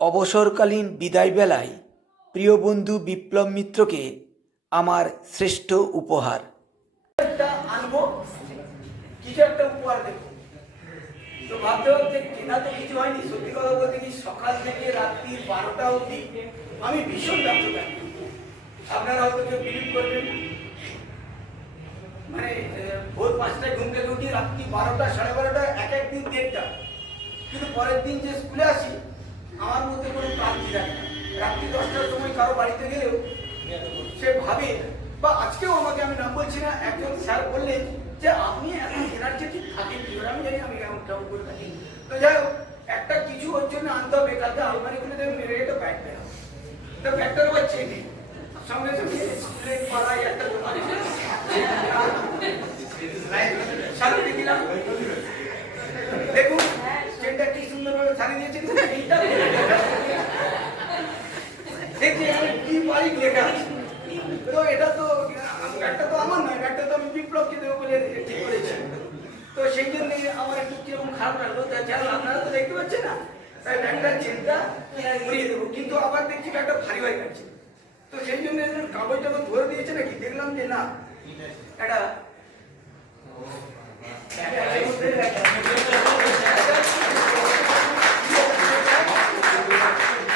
অবসরকালীন বিদায়বেলায় প্রিয় বন্ধু বিপ্লব মিত্রকে আমার শ্রেষ্ঠ উপহার। একটা আনবো, কিছু একটা উপহার দেবো। তো ভাবতে ভাবতে কেনা তো কিছু হয়নি। সত্যি কথা বলতে কি, সকাল থেকে রাত্রি 12টা অবধি আমি ভীষণ ব্যস্ত থাকি। আপনারা হয়তো কেউ বিলিভ করবেন না, মানে ভোর 5টায় ঘুম থেকে উঠি, রাত্রি 12টা, 12:30, এক একদিন 1:30। কিন্তু পরের দিন যে স্কুলে আসি, আমার মধ্যে কোনো ক্লান্তি থাকে না। রাত্রি 10টার সময় কারো বাড়িতে গেলেও সে ভাবে, বা আজকেও আমাকে, আমি নাম বলছি না, একজন স্যার বললেন যে আপনি এখন এনার্জেটিক থাকেন কি করে। আমি জানি আমি কেমন কেমন করে থাকি। তো যাই হোক, একটা কিছু ওর জন্য আনতে হবে। কালকে আলমারি খুলে দেবে, মেরে তো ব্যাগ দেয়, তো ব্যাগটার আবার চেনে সঙ্গে সঙ্গে স্কুলে পাড়ায় একটা দোকানে সারিয়ে দিলাম। দেখুন চেনটা কি সুন্দরভাবে সারিয়ে দিয়েছে, কিন্তু এইটা দেখছি এখানে কি বাড়ি লেখা আছে। তো এটা তো ব্যাগটা তো আমার নয়, ব্যাগটা তো আমি বিপ্লবকে দেবো বলে ঠিক করেছি। তো সেই জন্য আমার একটু কিরকম খারাপ লাগলো। তাছাড়া আপনারা তো দেখতে পাচ্ছেন না, তাই ব্যাগটার চেনটা উড়িয়ে দেবো। কিন্তু আবার দেখছি ব্যাগটা ভারী হয়ে গেছে। তো সেই জন্য কাগজটা ধরে দিয়েছে নাকি, দেখলাম যে না, এটা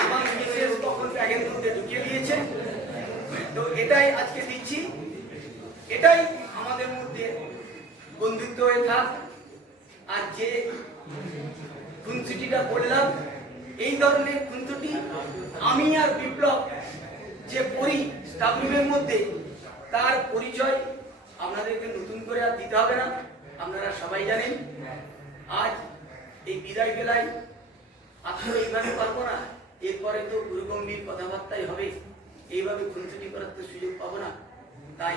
আমার মিসেস তখন ব্যাগের মধ্যে ঢুকিয়ে দিয়েছে। তো এটাই আজকে দিচ্ছি, এটাই আমাদের মধ্যে বন্ধুত্ব হয়ে থাক। আর যে খুনসুটিটা বললাম, এই ধরনের খুনসুটি আমি আর বিপ্লব যে পড়ি স্টাফ রুমের মধ্যে, তার পরিচয় আপনাদেরকে নতুন করে আর দিতে হবে না, আপনারা সবাই জানেন। আজ এই বিদায় বেলায় আসলে এইভাবে পারবো না, এরপরে তো গুরুগম্ভীর কথাবার্তাই হবে, এইভাবে খুনসুটি করার তো সুযোগ পাবো না। তাই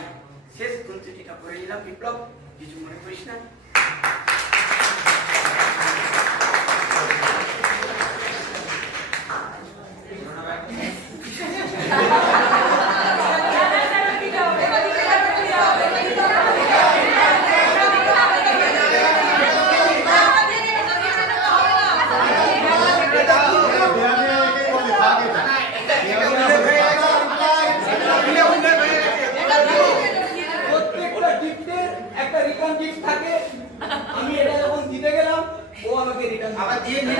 শেষ খুনসুটিটা করে নিলাম। বিপ্লব, কিছু মনে করিস না? প্রত্যেকটা গিফটের একটা রিটার্ন গিফট থাকে। আমি এটা যখন দিতে গেলাম, ও আমাকে রিটার্ন আবার দিয়ে নিয়ে